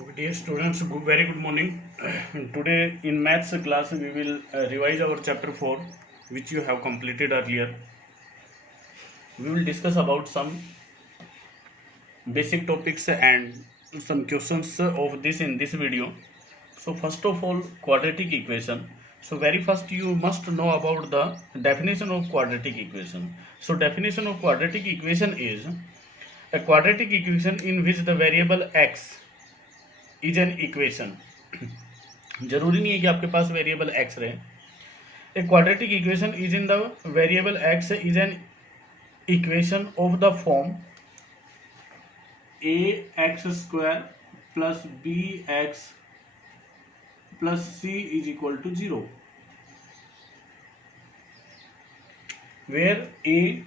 Dear students, very good morning. Today in maths class we will revise our chapter 4 which you have completed earlier. We will discuss about some basic topics and some questions of this in this video. So first of all, quadratic equation. So very first you must know about the definition of quadratic equation. So definition of quadratic equation is a quadratic equation in which the variable x is an equation. जरूरी नहीं है कि आपके पास variable x रहे. A quadratic equation is in the variable x is an equation of the form ax square plus bx plus c is equal to 0, where a,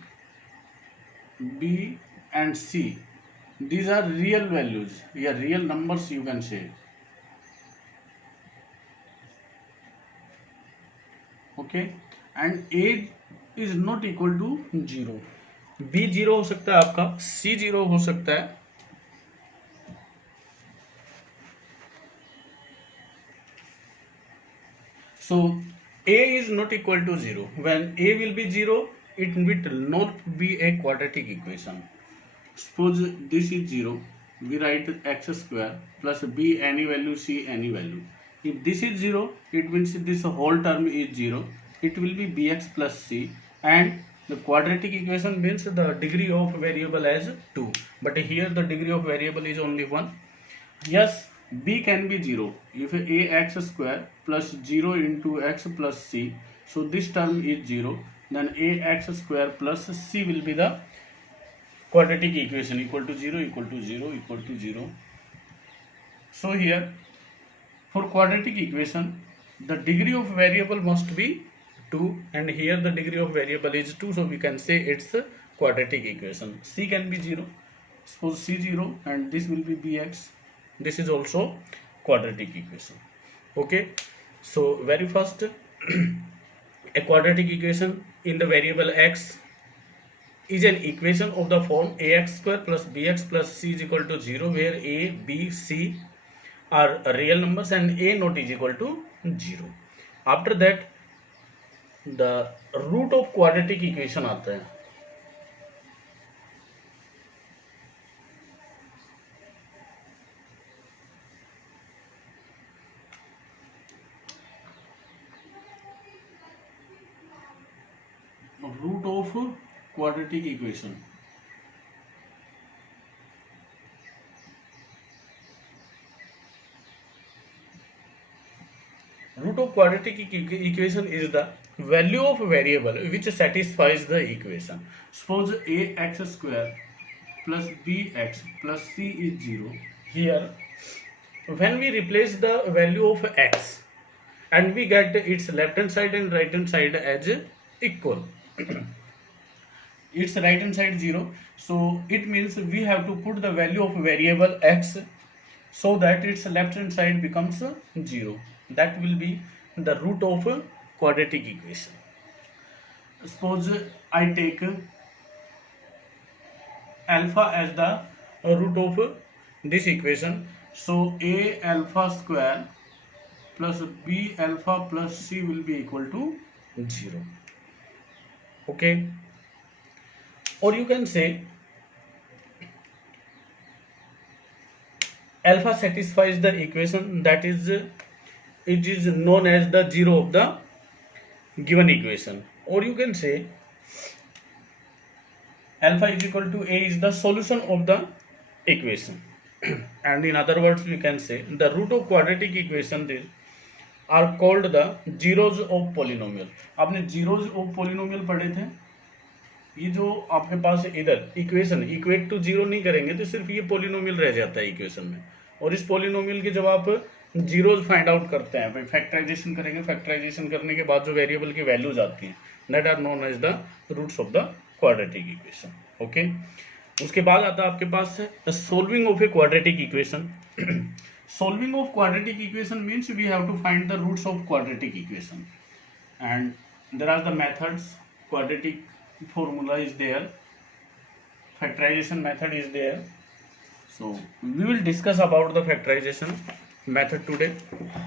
b and c, these are real values, real numbers you can say. Okay, and a is not equal to 0. b 0 हो सकता है आपका, c 0 हो सकता है. So a is not equal to 0. When a will be 0, it will not be a quadratic equation. Suppose this is 0, we write x square plus b any value, c any value. If this is 0, it means this whole term is 0. It will be bx plus c, and the quadratic equation means the degree of variable as 2. But here the degree of variable is only 1. Yes, b can be 0 if ax square plus 0 into x plus c. So this term is 0. Then ax square plus c will be the quadratic equation, equal to 0, equal to 0, equal to 0. So here for quadratic equation the degree of variable must be 2, and here the degree of variable is 2, so we can say it's a quadratic equation. C can be 0, suppose c 0, and this will be bx. This is also quadratic equation. Okay, so very first a quadratic equation in the variable x is an equation of the form ax square plus bx plus c is equal to 0, where a, b, c are real numbers and a not is equal to 0. After that the root of quadratic equation आता है. Root of quadratic equation. Root of quadratic equation is the value of variable which satisfies the equation. Suppose ax square plus bx plus c is 0. Here when we replace the value of x and we get its left hand side and right hand side as equal, its right hand side 0, so it means we have to put the value of variable x so that its left hand side becomes 0. That will be the root of quadratic equation. Suppose I take alpha as the root of this equation, so a alpha square plus b alpha plus c will be equal to 0. Okay, or you can say alpha satisfies the equation, that is it is known as the 0 of the given equation. Or you can say alpha is equal to a is the solution of the equation. And in other words we can say the root of quadratic equation are called the zeros of polynomial. आपने zeros of polynomial पढ़े थे. ये जो आपके पास इधर equation equate to 0 नहीं करेंगे तो सिर्फ ये पोलिनोमियल रह जाता है इक्वेशन में. और इस पोलिनोमियल के जब आप जीरोज फाइंड आउट करते हैं, भाई फैक्टराइजेशन करेंगे, फैक्टराइजेशन करने के बाद जो वेरिएबल की वैल्यूज आती हैं that are known as the roots of the quadratic equation. Okay, उसके बाद आता है आपके पास solving of a quadratic equation. Solving of quadratic equation means we have to find the roots of quadratic equation, and there are the methods. Quadratic formula is there, factorization method is there. So we will discuss about the factorization method today.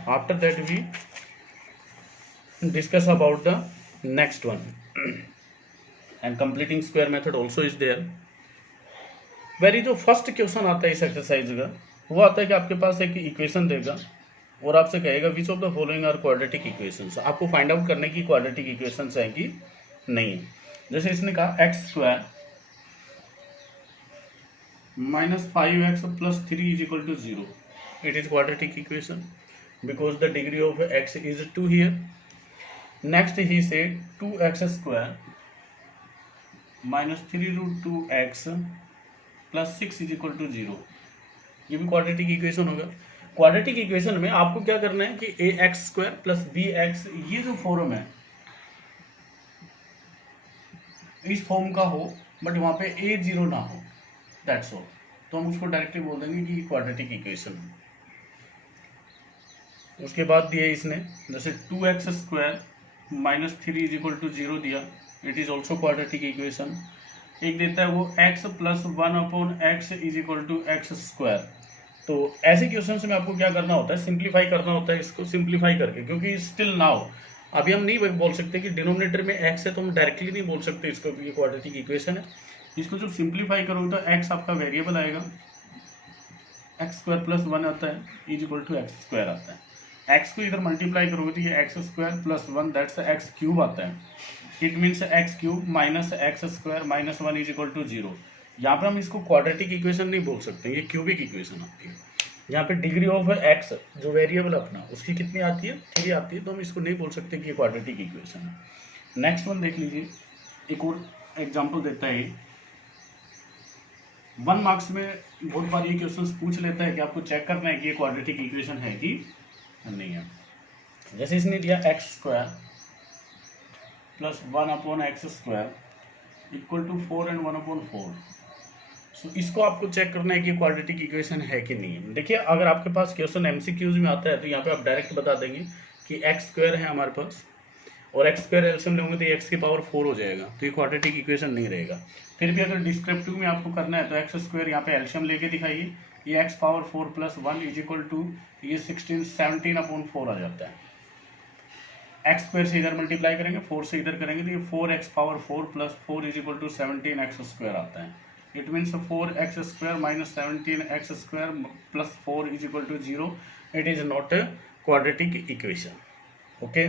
After that we discuss about the next one. And completing square method also is there. Very जो first question आता है इस exercise का, वो आता है कि आपके पास एक इक्वेशन देगा और आपसे कहेगा which of the following are quadratic equations. आपको फाइंड आउट करने की क्वाड्रेटिक इक्वेशंस है कि नहीं है। जैसे इसने कहा x square minus 5x plus 3 is equal to 0, it is quadratic equation because the degree of x is 2 here. Next ही से 2x square minus 3 root 2x plus 6 is equal to 0, ये भी क्वाड्रेटिक इक्वेशन होगा। Quadratic equation में आपको क्या करना है कि a x square plus b x, ये जो फॉर्म है इस फॉर्म का हो बट वहां पे ए जीरो ना हो, दैट्स ऑल। तो हम उसको डायरेक्टली बोल देंगे कि क्वाड्रेटिक इक्वेशन। उसके बाद दिया इसने जैसे 2x square minus 3 is equal to 0 दिया, it is also quadratic equation. एक देता है वो x plus 1/x is equal to x square. तो ऐसे क्वेश्चन में आपको क्या करना होता है, सिंप्लीफाई करना होता है इसको, सिंप्लीफाई करके, क्योंकि स्टिल नाउ अभी हम नहीं बोल सकते कि डिनोमिनेटर में x है तो हम डायरेक्टली नहीं बोल सकते इसको कि ये क्वाड्रेटिक इक्वेशन है। इसको जब सिंप्लीफाई करोगे तो x आपका वेरिएबल आएगा, एक्स स्क्वायर प्लस 1 आता है is equal to x square आता है। x को इधर मल्टीप्लाई करोगे तो ये x square plus 1 that's x cube आता है। It means x cube minus x square minus 1 is equal to 0। यहाँ पर हम इसको क्वाड्रेटिक इक्वेशन नहीं बोल सकते, ये क्यूबिक इक्वेशन आती है। यहाँ पे डिग्री ऑफ एक्स जो वेरिएबल अपना उसकी कितनी आती है, 3 आती है, तो हम इसको नहीं बोल सकते कि ये क्वाड्रेटिक इक्वेशन है। नेक्स्ट वन देख लीजिए, एक और एग्जाम्पल देता है 1 मार्क्स में बहुत बार ये क्वेश्चन पूछ लेता है कि आपको चेक करना है कि ये क्वाड्रेटिक इक्वेशन है कि नहीं है। जैसे इसने दिया x square plus 1/x square equal to 4 and 1/4। So इसको आपको चेक करना है कि क्वाड्रेटिक इक्वेशन है कि नहीं है। देखिए अगर आपके पास क्वेश्चन एमसीक्यूज में आता है तो यहाँ पे आप डायरेक्ट बता देंगे कि एक्स स्क्वायर है हमारे पास और एक्स स्क्वायर एल्शियम लेंगे तो एक्स की पावर 4 हो जाएगा, तो ये क्वाड्रेटिक इक्वेशन नहीं रहेगा। फिर भी अगर डिस्क्रिप्टिव में आपको करना है तो एक्स स्क्वायर यहाँ पे एल्शियम लेके दिखाइए, ये x power 4 plus 1 is equal to ये 17/4 आ जाता है। एक्स स्क्वायर से इधर मल्टीप्लाई करेंगे, 4 से इधर करेंगे तो ये 4x power 4 plus 4 is equal to 17x square आता है। It means 4x square minus 17x square plus 4 is equal to 0, it is not a quadratic equation. Okay,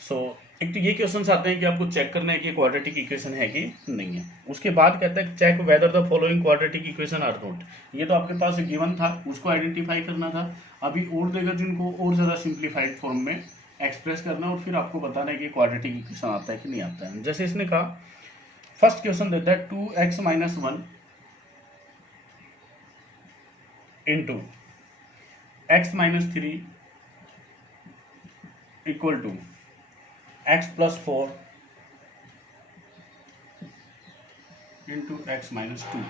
so एक तो ये क्वेश्चन आते हैं कि आपको चेक करना है कि क्वाड्रेटिक इक्वेशन है कि नहीं है। उसके बाद कहता है check whether the following quadratic equation or not. ये तो आपके पास गिवन था, उसको आइडेंटिफाई करना था। अभी और देगा जिनको और ज़्यादा सिंप्लीफाइड फॉर्म में एक्सप्रेस करना और फिर आपको बताना है कि क्वाड्रेटिक इक्वेशन आता है कि नहीं आता है। जैसे इसने कहा फर्स्ट क्वेश्चन देता है 2x minus 1 into x minus 3 equal to x plus 4 into x minus 2.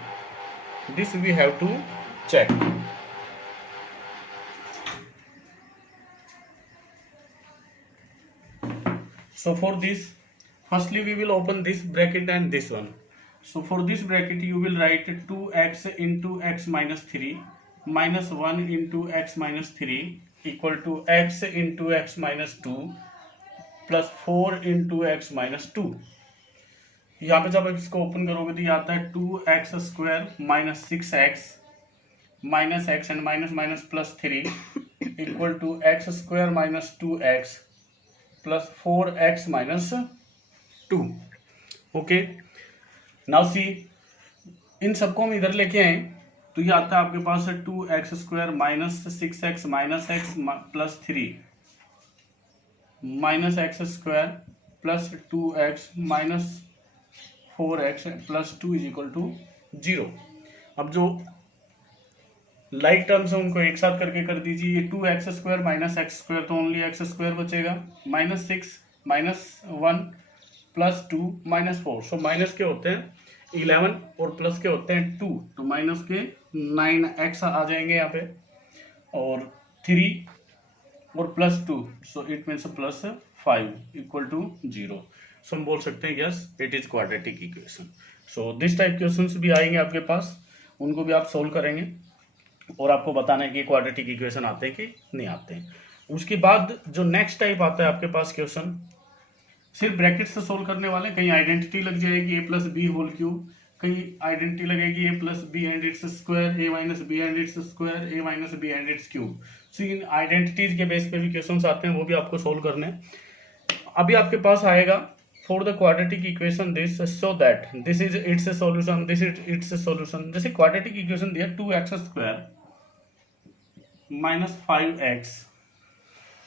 This we have to check. So for this, firstly we will open this bracket and this one. So for this bracket you will write 2x into x minus 3 minus 1 into x minus 3 equal to x into x minus 2 plus 4 into x minus 2। यहाँ पे जब इसको open करोगे तो ये आता है 2x square minus 6x minus x and minus minus plus 3 equal to x square minus 2x plus 4x minus 2। Okay, now see इन सबको हम इधर लेके आए तो ये आता है आपके पास 2x square minus 6x minus x plus 3 minus x square plus 2x minus 4x plus 2 is equal to 0। अब जो लाइक टर्म्स है उनको एक साथ करके कर दीजिए। ये 2x square minus x square तो ओनली एक्स स्क्वायर बचेगा, minus 6 minus 1 plus 2 minus 4। So minus के होते हैं 11 और प्लस के होते हैं 2, तो माइनस के 9x आ जाएंगे यहाँ पे और 3 और plus 2, so it means plus 5 equal to 0। So हम बोल सकते हैं yes it is quadratic equation. So this type questions भी आएंगे आपके पास। उनको भी आप सोल्व करेंगे और आपको बताना है कि क्वाड्रेटिक इक्वेशन आते हैं कि नहीं आते हैं। उसके बाद जो नेक्स्ट टाइप आता है आपके पास क्वेश्चन, सिर्फ ब्रैकेट से सोल्व करने वाले, कहीं आइडेंटिटी लग जाएगी a plus B whole cube, कहीं आइडेंटिटी लगेगी a plus B and its square, a minus B and its square, a minus B and its cube. So इन आइडेंटिटीज के बेस पे भी क्वेश्चंस आते हैं, वो भी आपको सोल्व करने हैं। अभी आपके पास आएगा for the quadratic equation this so that this is its solution, this is its solution. जैसे क्वाड्रेटिक इक्वेशन दिया 2x square minus 5x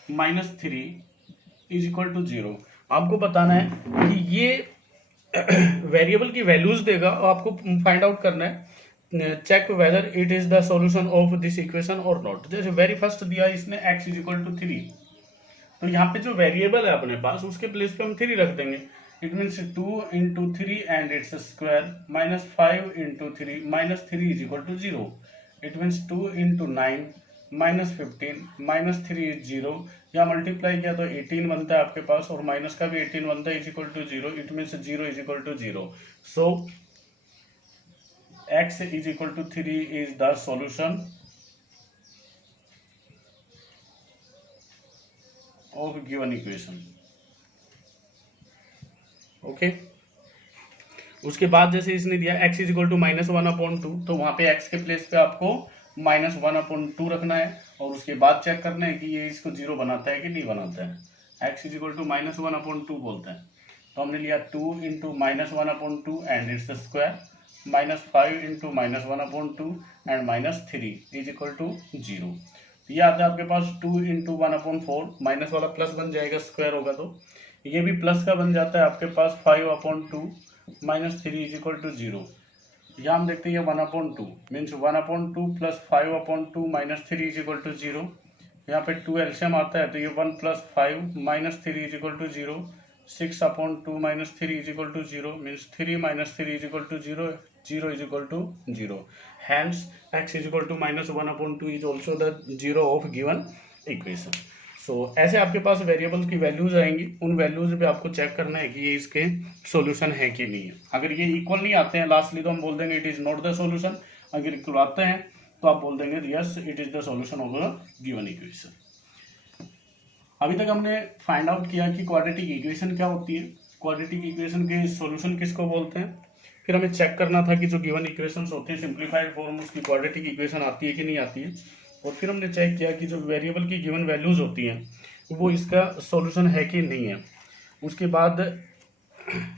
minus 3 is equal to 0। आपको बताना है कि ये वेरिएबल की वैल्यूज देगा और आपको फाइंड आउट करना है check whether it is the solution of this equation और नॉट। जैसे वेरी फर्स्ट दिया इसने x इज इक्वल टू 3, तो यहाँ पे जो वेरिएबल है अपने पास उसके प्लेस पे हम 3 रख देंगे। It means 2 into 3 and its square minus 5 into 3 minus 3 is equal to 0। It means 2 into 9 minus 15 minus 3 is 0। यहाँ मल्टीप्लाई किया तो 18 बनता है आपके पास और माइनस का भी 18 बनता है is equal to 0। It means 0 is equal to 0। So x is equal to 3 is the solution of given equation. Okay, उसके बाद जैसे इसने दिया x is equal to minus 1/2, तो वहां पे x के प्लेस पे आपको माइनस 1/2 रखना है और उसके बाद चेक करना है कि ये इसको 0 बनाता है कि नहीं बनाता है। x is equal to minus 1/2 बोलता है, तो हमने लिया 2 into minus 1/2 and its square minus 5 into minus 1/2 and minus 3 is equal to 0। ये आता है आपके पास 2 इंटू 1/4, माइनस वाला प्लस बन जाएगा, स्क्वायर होगा तो ये भी प्लस का बन जाता है आपके पास 5/2 माइनस 3 इज इक्वल टू 0। यहाँ हम देखते हैं 1/2 means 1/2 plus 5/2 minus 3 is equal to 0। यहाँ पे 2 एलसीएम आता है तो ये 1 plus 5 minus 3 is equal to 0। 6/2 minus 3 is equal to 0 means 3 minus 3 is equal to 0, 0 is equal to 0। Hence x is equal to minus 1/2 is also the 0 of given equation. So ऐसे आपके पास variable की values आएंगी, उन values पे आपको check करना है कि ये इसके सॉल्यूशन है कि नहीं है। अगर ये इक्वल नहीं आते हैं लास्टली तो हम बोल देंगे it is not the solution, अगर इक्वल आते हैं तो आप बोल देंगे yes it is the solution of the given equation. अभी तक हमने फाइंड आउट किया कि क्वाड्रेटिक इक्वेशन क्या होती है, क्वाड्रेटिक इक्वेशन के सॉल्यूशन किसको बोलते हैं, फिर हमें चेक करना था कि जो गिवन इक्वेशंस होते हैं सिंप्लीफाइड फॉर्म उसकी क्वाड्रेटिक इक्वेशन आती है कि नहीं आती है, और फिर हमने चेक किया कि जो वेरिएबल की गिवन वैल्यूज होती हैं वो इसका सॉल्यूशन है कि नहीं है। उसके बाद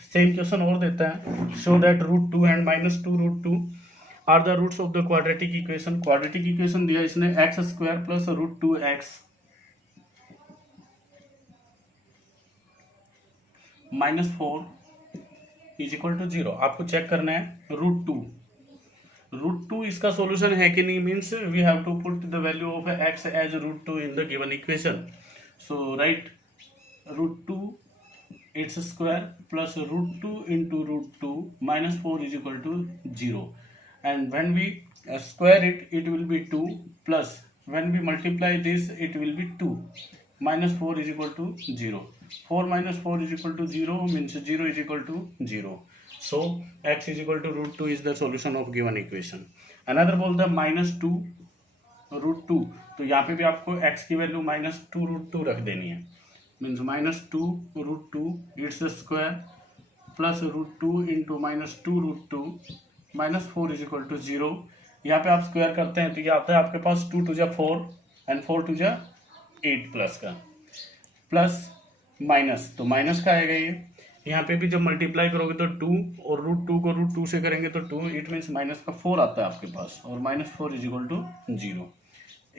सेम क्वेश्चन और देता है, show that √2 and minus 2 √2 are the roots of the quadratic equation. Quadratic equation दिया इसने x square plus √2x minus 4 is equal to 0। आपको चेक करना है √2 इसका सॉल्यूशन है कि नहीं, means we have to put the value of x as √2 in the given equation. So write √2 its square plus √2 into √2 minus 4 is equal to 0 and when we square it will be 2 plus when we multiply this it will be 2 minus 4 is equal to 0. 4 minus 4 is equal to 0 means 0 is equal to 0. So x is equal to √2 is the solution of given equation. Another बोलता है minus 2 √2, तो यहाँ पे भी आपको x की value minus 2 √2 रख देनी है, means minus 2 √2 its square plus √2 into minus 2 √2 minus 4 is equal to 0। यहाँ पे आप स्क्वायर करते हैं तो ये आता है आपके पास 2 टू जा 4 एंड 4 टू जा 8 प्लस का, प्लस माइनस तो माइनस का आएगा ये। यहाँ पे भी जब मल्टीप्लाई करोगे तो 2 और √2 को √2 से करेंगे तो 2, इट मीन्स माइनस का 4 आता है आपके पास और minus 4 is equal to 0।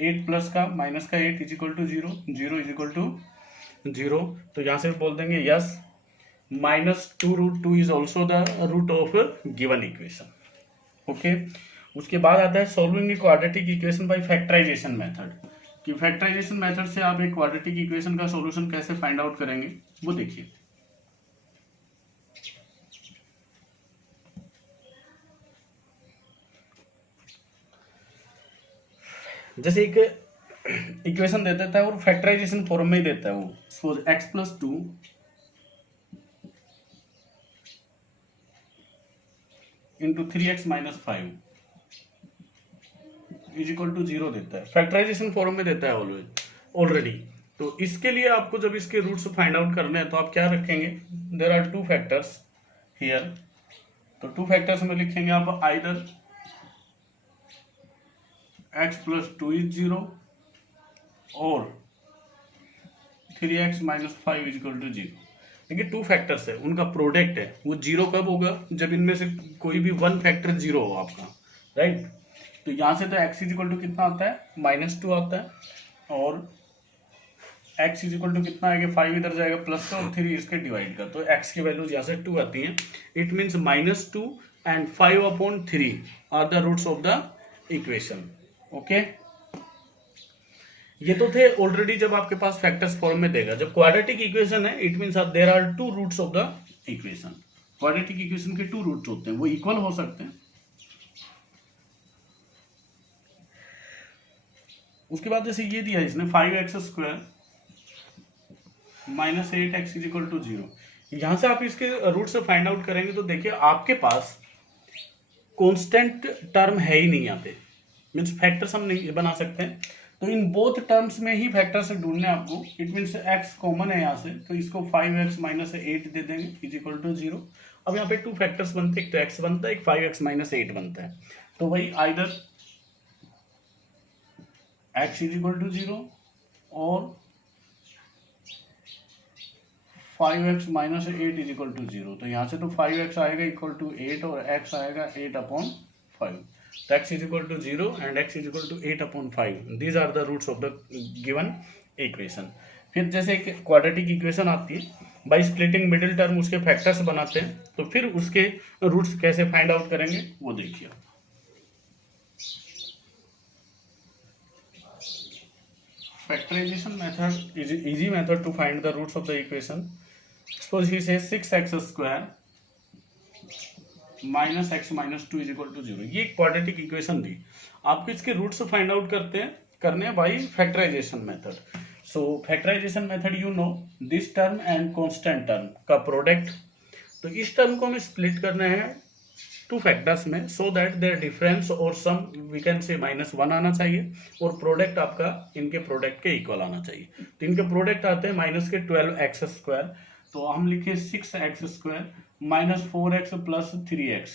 8 plus का माइनस का 8 is equal to 0, 0 is equal to 0। तो यहाँ से बोल देंगे yes minus 2 √2 is also the root of given equation. Okay, उसके बाद आता है solving the quadratic equation by factorization method, कि फैक्टराइजेशन मेथड से आप एक क्वाड्रेटिक इक्वेशन का सॉल्यूशन कैसे फाइंड आउट करेंगे वो देखिए। जैसे एक इक्वेशन दे देता है और फैक्टराइजेशन फॉर्म में ही देता है वो, suppose x plus 2 into 3x minus 5 is equal to 0 देता है, फैक्टराइजेशन फॉर्म में देता है ऑलवेज ऑलरेडी। तो इसके लिए आपको जब इसके रूट्स फाइंड आउट करने हैं तो आप क्या रखेंगे, there are two factors here. तो टू फैक्टर्स में लिखेंगे आप आइदर x प्लस 2 इज 0 और 3x minus 5 is equal to 0। देखिए टू फैक्टर्स है, उनका प्रोडक्ट है, वो जीरो कब होगा, जब इनमें से कोई भी वन फैक्टर जीरो हो आपका, राइट। तो यहाँ से तो x इज इक्वल टू कितना आता है, -2 आता है, और x इज इक्वल टू कितना आएगा, 5 इधर जाएगा प्लस का और 3 इसके डिवाइड का, तो x की वैल्यूज यहाँ से 2 आती हैं। It means -2 and 5/3 are the roots of the equation. Okay, ये तो थे ऑलरेडी जब आपके पास फैक्टर्स फॉर्म में देगा। जब क्वाड्रेटिक इक्वेशन है it means there are two roots of the equation. Quadratic equation के टू रूट्स होते हैं, वो इक्वल हो सकते हैं। उसके बाद जैसे ये दिया इसने 5x² minus 8x is equal to 0। यहां से आप इसके रूट से फाइंड आउट करेंगे तो देखिए आपके पास कांस्टेंट टर्म है ही नहीं यहाँ पे, मीन्स फैक्टर्स हम नहीं बना सकते हैं। तो इन बोथ टर्म्स में ही फैक्टर से ढूंढने आपको, इट मीन्स x कॉमन है यहाँ से, तो इसको 5x माइनस 8 दे देंगे इज इक्वल टू 0। अब यहाँ पे टू फैक्टर्स बनते हैं, एक तो x बनता है, एक 5x माइनस 8 बनता है। तो वही either x is equal to 0 और 5x minus 8 is equal to 0। तो यहाँ से तो 5x आएगा इक्वल टू 8 और x आएगा 8/5। तो x is equal to 0 and x is equal to 8/5. These are the roots of the given equation. फिर जैसे एक क्वाड्रेटिक इक्वेशन आती है, बाई स्प्लिटिंग मिडिल टर्म उसके फैक्टर्स बनाते हैं, तो फिर उसके रूट्स कैसे फाइंड आउट करेंगे वो देखिए। Factorization method is an easy method to find the roots of the equation. Suppose he says 6x² minus x minus 2 is equal to 0। ये एक क्वाड्रेटिक इक्वेशन दी, आपको इसके रूट्स फाइंड आउट करने हैं by factorization method. So factorization method you know this term and constant term का product. तो इस term को हमें स्प्लिट करना है टू फैक्टर्स में, सो दैट देयर डिफरेंस और सम वी कैन से -1 आना चाहिए और प्रोडक्ट आपका इनके प्रोडक्ट के इक्वल आना चाहिए। तो इनके प्रोडक्ट आते हैं -12x²। तो हम लिखे 6x² minus 4x plus 3x।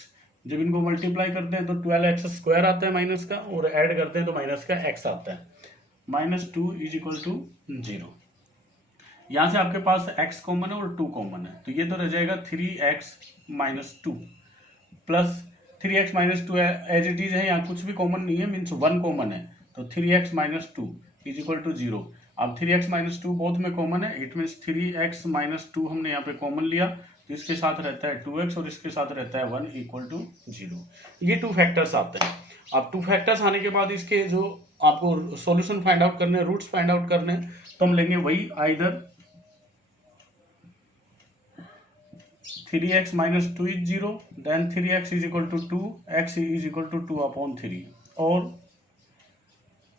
जब इनको मल्टीप्लाई करते हैं तो 12x² आता है माइनस का, और ऐड करते हैं तो माइनस का x आता है। -2 इज इक्वल टू 0। यहाँ से आपके पास x कॉमन है और 2 कॉमन है, तो ये तो रह जाएगा 3x minus 2 plus 3x minus 2 as it is है, यहाँ कुछ भी कॉमन नहीं है, मीन्स 1 कॉमन है। तो 3x minus 2 is equal to 0। अब 3x माइनस 2 बोथ में कॉमन है, इट मीन्स 3x माइनस 2 हमने यहाँ पे कॉमन लिया, तो इसके साथ रहता है 2x और इसके साथ रहता है 1 इक्वल टू 0। ये टू फैक्टर्स आते हैं। अब टू फैक्टर्स आने के बाद इसके जो आपको सॉल्यूशन फाइंड आउट करने हैं, रूट्स फाइंड आउट करने हैं, तो हम लेंगे वही either 3x minus 2 is 0, then 3x is equal to 2, x is equal to 2/3, और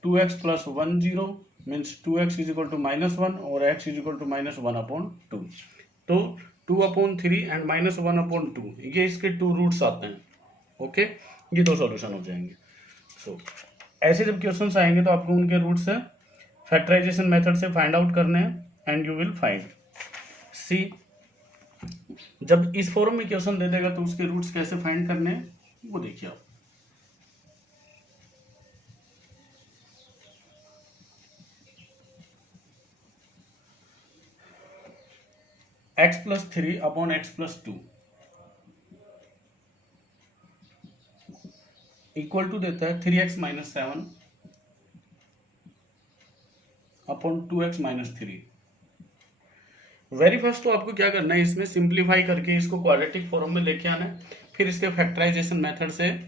2x plus 1 0 means 2x is equal to -1 और x इज इक्वल टू -1/2। तो 2/3 एंड -1/2 ये इसके टू रूट्स आते हैं। ओके, ये दो सॉल्यूशन हो जाएंगे। सो ऐसे जब क्वेश्चंस आएंगे तो आपको उनके रूट्स से फैक्टराइजेशन मेथड से फाइंड आउट करने हैं एंड यू विल फाइंड। सी जब इस फॉर्म में क्वेश्चन दे देगा तो उसके रूट्स कैसे फाइंड करने हैं वो देखिए आप। x plus 3/x+2 equal to देता है 3x minus 7/2x minus 3। Very first तो आपको क्या करना है, इसमें सिंप्लीफाई करके इसको क्वाड्रेटिक फॉर्म में लेके आना है, फिर इसके फैक्टराइजेशन मेथड से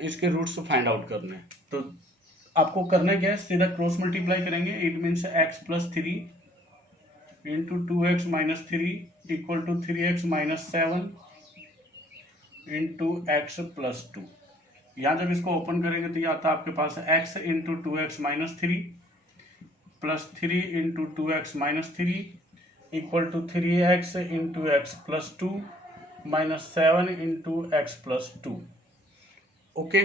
इसके रूट्स फाइंड आउट करने हैं। तो आपको करना क्या है, सीधा क्रॉस मल्टीप्लाई करेंगे, it means x plus 3 into 2x minus 3 equal to 3x minus 7 into x plus 2। यहाँ जब इसको ओपन करेंगे तो ये आता है आपके पास x into 2x minus 3 plus 3 into 2x minus 3 equal to 3x into x plus 2 minus 7 into x plus 2। Okay,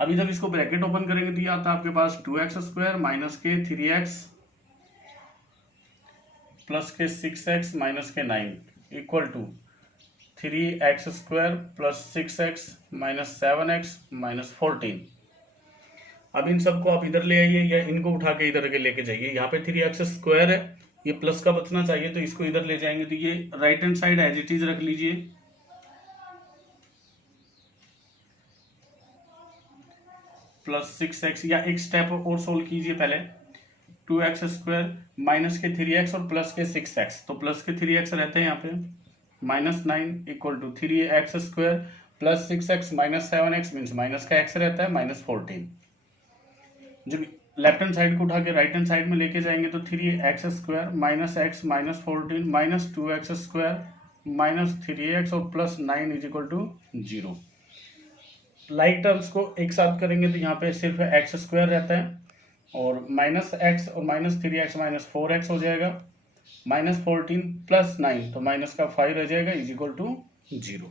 अभी जब इसको ब्रैकेट ओपन करेंगे तो ये आता है आपके पास 2x² माइनस के 3x प्लस के 6x माइनस के 9 equal to 3x² plus 6x minus 7x minus 14। अब इन सबको आप इधर ले आइए या इनको उठा के इधर के लेके जाइए। यहाँ पे 3x² है, ये प्लस का बचना चाहिए तो इसको इधर ले जाएंगे तो ये right hand side as it is रख लीजिए। प्लस 6x या एक स्टेप और सोल्व कीजिए पहले। 2x² माइनस के 3x और प्लस के 6x, तो प्लस के 3x रहते हैं यहाँ पे minus 9 equal to 3x² plus 6x minus 7x means minus का x रहता है माइनस 14। जब लेफ्ट हैंड साइड को उठा के राइट हैंड साइड में लेके जाएंगे तो 3x² minus x minus 14 minus 2x² minus 3x और plus 9 is equal to 0। Like terms को एक साथ करेंगे तो यहाँ पे सिर्फ x² रहता है और माइनस x और माइनस 3x माइनस 4x हो जाएगा, माइनस 14 प्लस 9 तो माइनस का 5 रह जाएगा इज इक्वल टू 0।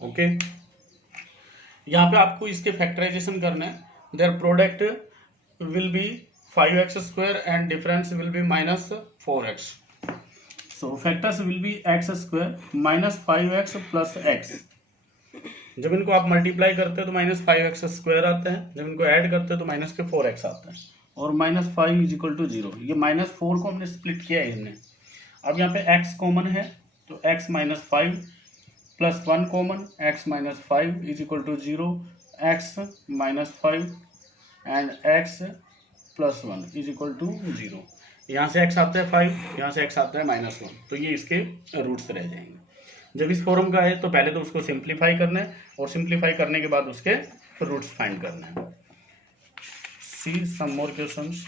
ओके, यहाँ पे आपको इसके फैक्टराइजेशन करना है। There product will B 5x² and difference will be minus 4x। So factors will be x² minus 5x plus x। जब इनको आप मल्टीप्लाई करते हैं तो माइनस 5x² आता है, जब इनको ऐड करते हैं तो माइनस के 4x आता है और माइनस 5 इज इक्वल टू 0। ये माइनस 4 को हमने स्प्लिट किया है हमने। अब यहाँ पे x कॉमन है तो x minus 5 plus 1 common, x minus 5 is equal to 0, x minus 5 and x plus 1 is equal to 0। यहाँ से x आता है 5, यहाँ से x आता है माइनस 1, तो ये इसके रूट्स रह जाएंगे। जब इस फॉर्म का है तो पहले तो उसको सिंप्लीफाई करना है और सिंप्लीफाई करने के बाद उसके रूट्स फाइंड करना है। सी सम मोर क्वेश्चंस।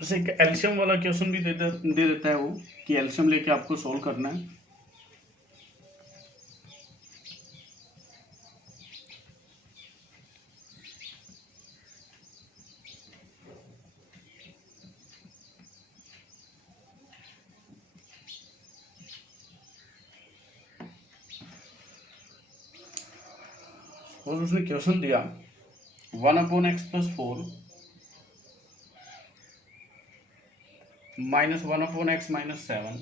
जैसे एक एल्शियम वाला क्वेश्चन भी दे देता है वो कि एल्शियम लेके आपको सोल्व करना है। और उसने क्वेश्चन दिया 1/x plus 4 minus 1/x minus 7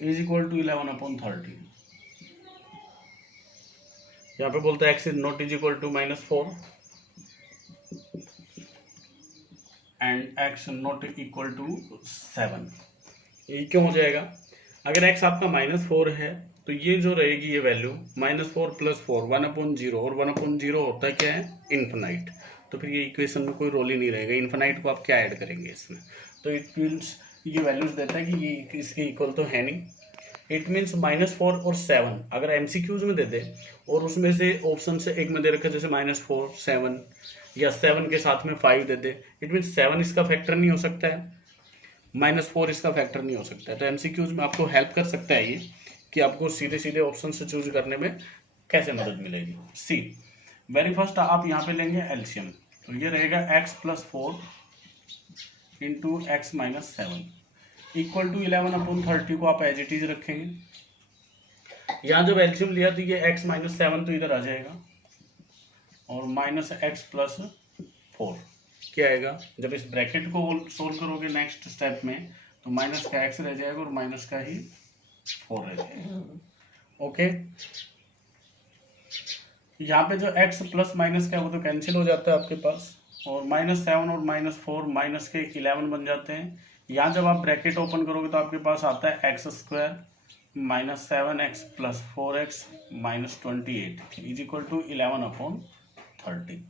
is equal to 11/30। यहाँ पे बोलता है x is not is equal to minus 4 and x not equal to 7। ये क्यों हो जाएगा? अगर x आपका माइनस 4 है तो ये जो रहेगी ये वैल्यू माइनस 4 प्लस 4 1/0 और 1/0 होता है क्या है? इन्फिनाइट। तो फिर ये इक्वेशन में कोई रोल ही नहीं रहेगा। इन्फिनाइट को आप क्या ऐड करेंगे इसमें? तो इट मीन्स ये वैल्यूज देता है कि ये इसके इक्वल तो है नहीं। इट मीन्स माइनस 4 और 7 अगर MCQs में दे दे और उसमें से ऑप्शन से एक में दे रखा जैसे माइनस 4 7 या 7 के साथ में 5 दे दे, इट मीन्स 7 इसका फैक्टर नहीं हो सकता है, माइनस 4 इसका फैक्टर नहीं हो सकता है। तो MCQs में आपको हेल्प कर सकता है ये कि आपको सीधे सीधे ऑप्शन से चूज करने में कैसे मदद मिलेगी। सी वेरी फर्स्ट आप यहाँ पे लेंगे एल्शियम, तो ये रहेगा x plus 4 into x minus 7 equal to 11/30 को आप एज इट इज रखेंगे। यहाँ जब एल्शियम लिया तो ये x माइनस 7 तो इधर आ जाएगा और माइनस x प्लस 4 क्या आएगा? जब इस ब्रैकेट को सोल्व करोगे नेक्स्ट स्टेप में तो माइनस का x रह जाएगा और माइनस का ही 4 रह जाएगा। ओके, यहाँ पे जो x प्लस माइनस का है वो तो कैंसिल हो जाता है आपके पास और माइनस 7 और माइनस 4 माइनस के 11 बन जाते हैं। यहाँ जब आप ब्रैकेट ओपन करोगे तो आपके पास आता है x² minus 7x plus 4x minus 28 is equal to 11/30।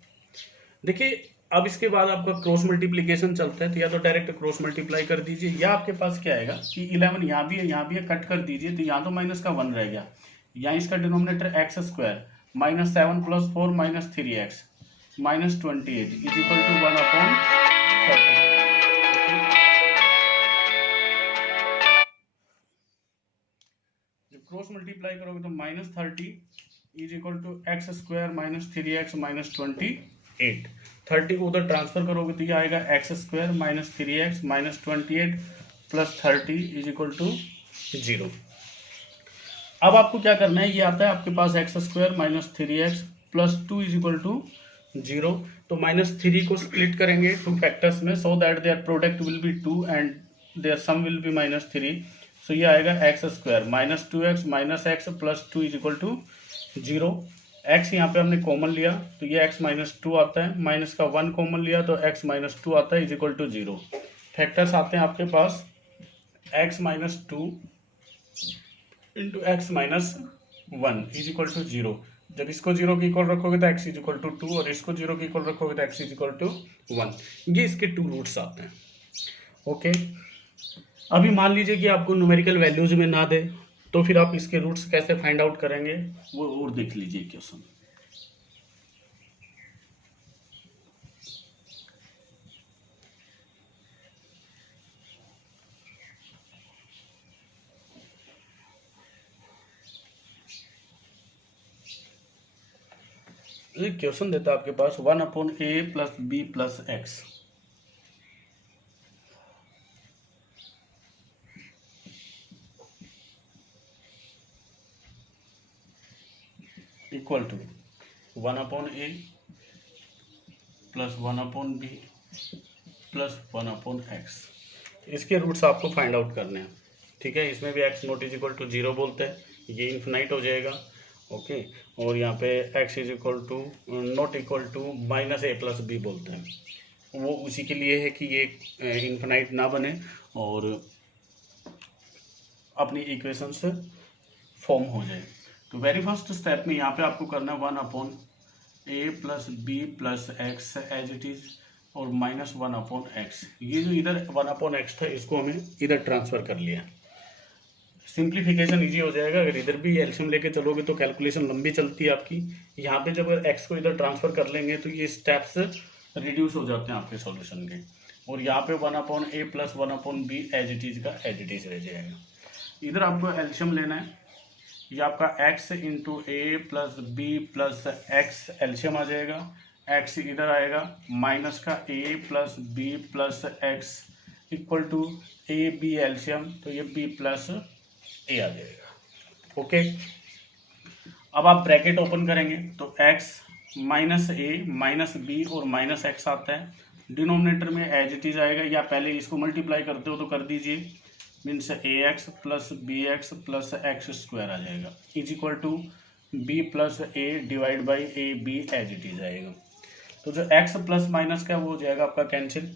देखिए अब इसके बाद आपका क्रॉस मल्टीप्लीकेशन चलता है तो या तो डायरेक्ट क्रॉस मल्टीप्लाई कर दीजिए या आपके पास क्या आएगा कि 11 यहाँ भी है कट कर दीजिए तो यहाँ तो माइनस का 1 रह गया, यहाँ इसका denominator x² minus 7 plus 4 minus 3x minus 28 is equal to 1/30। जब क्रॉस मल्टीप्लाई करोगे तो minus 30 is equal to x² minus 3x minus 28। 30 को उधर ट्रांसफर करोगे तो ये आएगा x² minus 3x minus 28 plus 30 is equal to 0। अब आपको क्या करना है, ये आता है आपके पास x square minus 3x plus 2 is equal to 0। तो -3 को स्प्लिट करेंगे टू फैक्टर्स में, so that their product will be 2 and their sum will be -3। So ये आएगा x square minus 2x minus x plus 2 is equal to 0। X यहाँ पे हमने common लिया तो ये x माइनस 2 आता है, माइनस का 1 कॉमन लिया तो x माइनस 2 आता है इज इक्वल टू 0। फैक्टर्स आते हैं आपके पास x minus 2 into x minus 1 is equal to 0। जब इसको 0 के इक्वल रखोगे तो x इज इक्वल टू 2 और इसको 0 के इक्वल रखोगे तो x इज इक्वल टू 1। ये इसके 2 रूट्स आते हैं। ओके, अभी मान लीजिए कि आपको न्यूमेरिकल वैल्यूज में ना दे, तो फिर आप इसके रूट्स कैसे फाइंड आउट करेंगे वो और देख लीजिए क्वेश्चन। क्वेश्चन देता है आपके पास 1/a plus b plus x equal to 1/a plus 1/b plus 1/x। इसके रूट्स आपको फाइंड आउट करने हैं। ठीक है, इसमें भी x not is equal to 0 बोलते हैं, ये इन्फिनाइट हो जाएगा। ओके, और यहाँ पे x is equal to not equal to minus a plus b बोलते हैं। वो उसी के लिए है कि ये इन्फिनाइट ना बने और अपनी इक्वेशन से फॉर्म हो जाए। तो वेरी फर्स्ट स्टेप में यहाँ पे आपको करना है 1/a plus b plus x as it is और माइनस 1/x। ये जो इधर 1/x था इसको हमें इधर ट्रांसफर कर लिया। सिंप्लीफिकेशन इजी हो जाएगा। अगर इधर भी एलसीएम लेके चलोगे तो कैलकुलेशन लंबी चलती है आपकी। यहाँ पे जब x को इधर ट्रांसफर कर लेंगे तो ये स्टेप्स रिड्यूस हो जाते हैं आपके सॉल्यूशन के, और यहाँ पे 1/a plus 1/b as it is का एज इट इज रह जाएगा। इधर आपको एलसीएम लेना है, ये आपका x into a plus b plus x LCM आ जाएगा। x इधर आएगा माइनस का a plus b plus x equal to a b LCM, तो ये b प्लस a आ जाएगा। ओके, अब आप ब्रैकेट ओपन करेंगे तो x माइनस ए माइनस बी और माइनस एक्स आता है। डिनोमिनेटर में एज इट इज आएगा, या पहले इसको मल्टीप्लाई करते हो तो कर दीजिए, means a x plus b x plus x square आ जाएगा is equal to b plus a divide by a b as it is आएगा। तो जो एक्स प्लस माइनस का वो हो जाएगा आपका कैंसिल।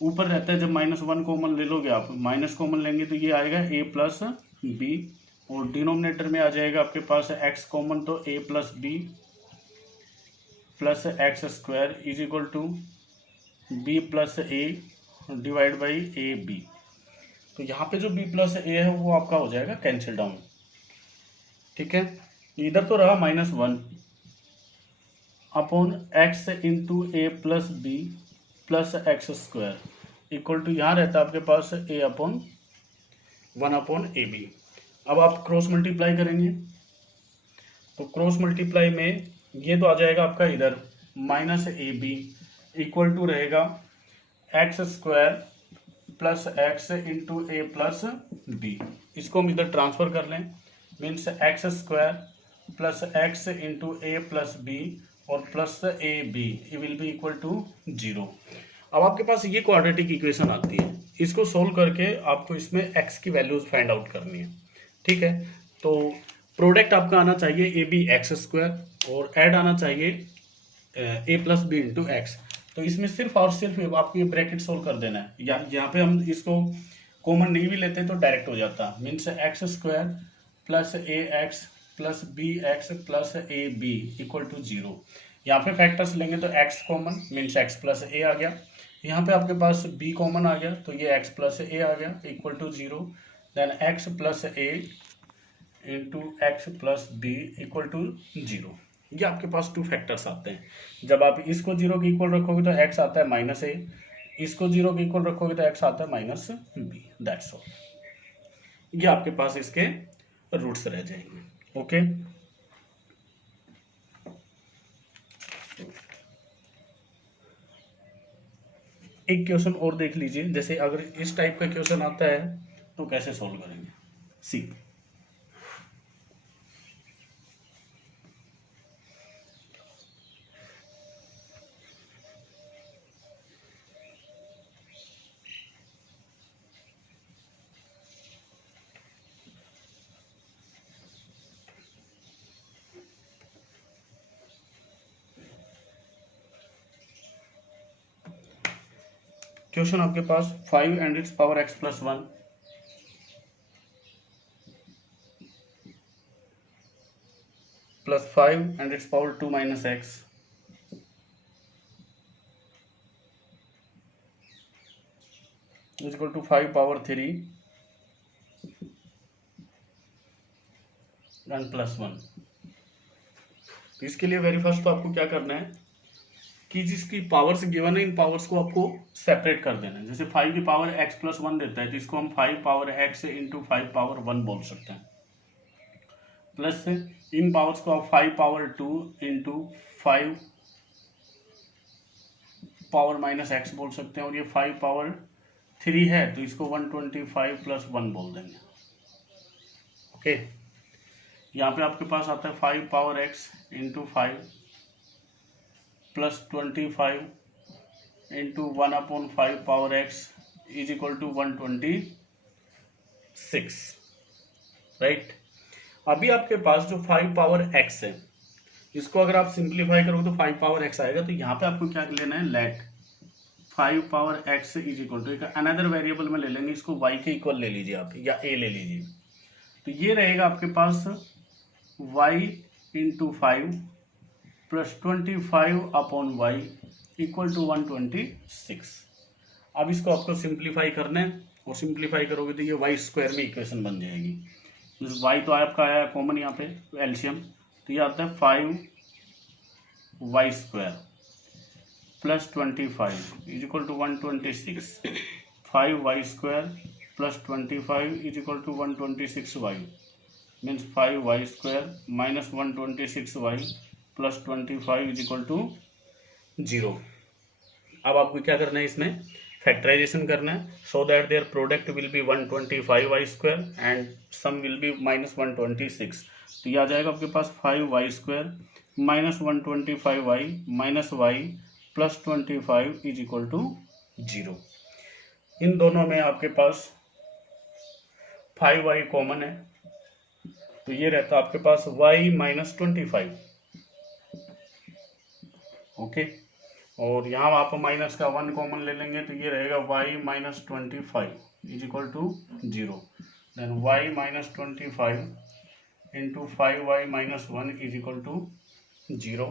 ऊपर रहता है जब -1 कॉमन ले लोगे आप, माइनस कॉमन लेंगे तो ये आएगा ए प्लस बी, और डिनोमिनेटर में आ जाएगा आपके पास एक्स कॉमन तो a plus b plus x square is equal to b plus a divide by a b. तो यहाँ पे जो b प्लस ए है वो आपका हो जाएगा कैंसिल डाउन। ठीक है, इधर तो रहा -1 upon x into a plus b plus x square equal to यहाँ रहता है आपके पास a अपॉन 1/ab। अब आप क्रॉस मल्टीप्लाई करेंगे तो क्रॉस मल्टीप्लाई में ये तो आ जाएगा आपका इधर -ab इक्वल टू रहेगा x square plus x into a plus b. इसको हम इधर ट्रांसफर कर लें, means x square plus x into a plus b और plus a b will be equal to 0। अब आपके पास ये क्वाड्रेटिक इक्वेशन आती है, इसको सोल्व करके आपको इसमें x की वैल्यूज फाइंड आउट करनी है। ठीक है, तो प्रोडक्ट आपका आना चाहिए ए बी एक्स स्क्वायर और ऐड आना चाहिए ए प्लस बी इंटू एक्स। तो इसमें सिर्फ और सिर्फ आपको ये ब्रैकेट सोल्व कर देना है, या यहाँ पे हम इसको कॉमन नहीं भी लेते तो डायरेक्ट हो जाता, means x square plus a x plus b x plus a b equal to 0। यहाँ पे फैक्टर्स लेंगे तो x common means x plus a आ गया, यहाँ पे आपके पास b कॉमन आ गया तो ये x प्लस ए आ गया equal to 0। Then x plus a into x plus b equal to 0। ये आपके पास 2 फैक्टर्स आते हैं। जब आप इसको 0 के इक्वल रखोगे तो x आता है -a, इसको 0 के इक्वल रखोगे तो x आता है -b। That's all. ये आपके पास इसके रूट्स रह जाएंगे। ओके, एक क्वेश्चन और देख लीजिए, जैसे अगर इस टाइप का क्वेश्चन आता है तो कैसे सॉल्व करेंगे। सी, क्वेश्चन आपके पास 5 and its power x plus 1 plus 5 and its power 2 minus x is equal to 5 power 3 and plus 1। तो इसके लिए वेरी फर्स्ट तो आपको क्या करना है कि जिसकी पावर्स गिवन है इन पावर्स को आपको सेपरेट कर देना है। जैसे 5 की पावर x प्लस 1 देता है तो इसको हम 5 पावर x इंटू 5 पावर 1 बोल सकते हैं। प्लस इन पावर्स को आप 5 power 2 into 5 power minus x बोल सकते हैं। और ये 5 पावर 3 है तो इसको 125 प्लस 1 बोल देंगे। ओके, यहाँ पे आपके पास आता है 5 power x into 5 plus 25 into 1/5 power x is equal to 126, right. अभी आपके पास जो 5 पावर x है इसको अगर आप सिंप्लीफाई करोगे तो 5 पावर x आएगा। तो यहाँ पे आपको क्या लेना है, let 5 power x is equal to, another variable में ले लेंगे इसको, y के इक्वल ले लीजिए आप या a ले लीजिए। तो ये रहेगा आपके पास y into 5 plus 25/y equal to 126। अब इसको आपको सिंप्लीफाई करना है और सिंप्लीफाई करोगे तो ये वाई स्क्वायर में इक्वेशन बन जाएगी। वाई तो आपका आया कॉमन यहाँ पे एलसीएम, तो ये आता है 5y square plus 25 is equal to 126। 5y square plus 25 is equal to 126y means 5y square minus 126y plus 25 is equal to 0। अब आपको क्या करना है, इसमें फैक्टराइजेशन करना है so that their product will be 125y square and sum will be minus 126। तो ये आ जाएगा आपके पास 5y square minus 125y minus y plus 25 is equal to 0। इन दोनों में आपके पास 5y कॉमन है तो ये रहता है आपके पास y माइनस 25। ओके, और यहाँ आप माइनस का 1 कॉमन ले लेंगे तो ये रहेगा y minus 25 is equal to 0। Then y minus 25 into 5y minus 1 is equal to 0।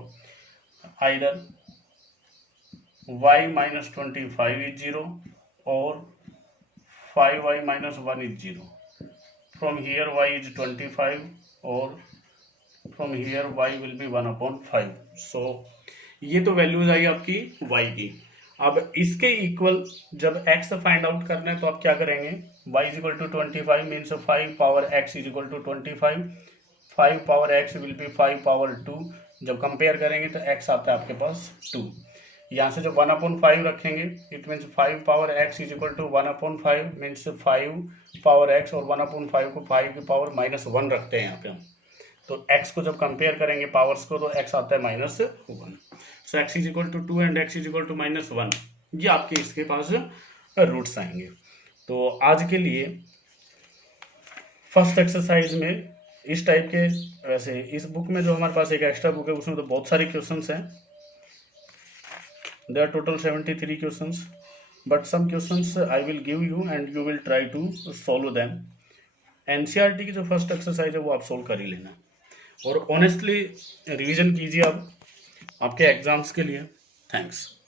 Either y minus 25 is 0 और 5y minus 1 is 0। From here y is 25 और from here y will be 1/5। So ये तो values आई आपकी y की। अब इसके equal जब x find out करना है तो आप क्या करेंगे, y is equal to 25 means 5 power x is equal to 25। 5 power x will be 5 power 2। जब कंपेयर करेंगे तो x आता है आपके पास 2। यहाँ से जब 1/5 रखेंगे it means 5 power x is equal to 1/5 means 5 power x और 1/5 को 5 की पावर माइनस 1 रखते हैं यहाँ पे हम। तो x को जब कंपेयर करेंगे पावर्स को तो x आता है minus 1। So x is equal to 2 and x is equal to minus 1। ये आपके इसके पास रूट्स आएंगे। तो आज के लिए फर्स्ट एक्सरसाइज में इस टाइप के, वैसे इस बुक में जो हमारे पास एक एक्स्ट्रा बुक है उसमें तो बहुत सारे क्वेश्चंस हैं। There are total 73 questions, but some questions I will give you and you will try to solve them. NCERT की जो फर्स्ट एक्सरसाइज है वो आप सोल्व कर ही लेना और ऑनेस्टली रिवीजन कीजिए आप आपके एग्जाम्स के लिए। थैंक्स।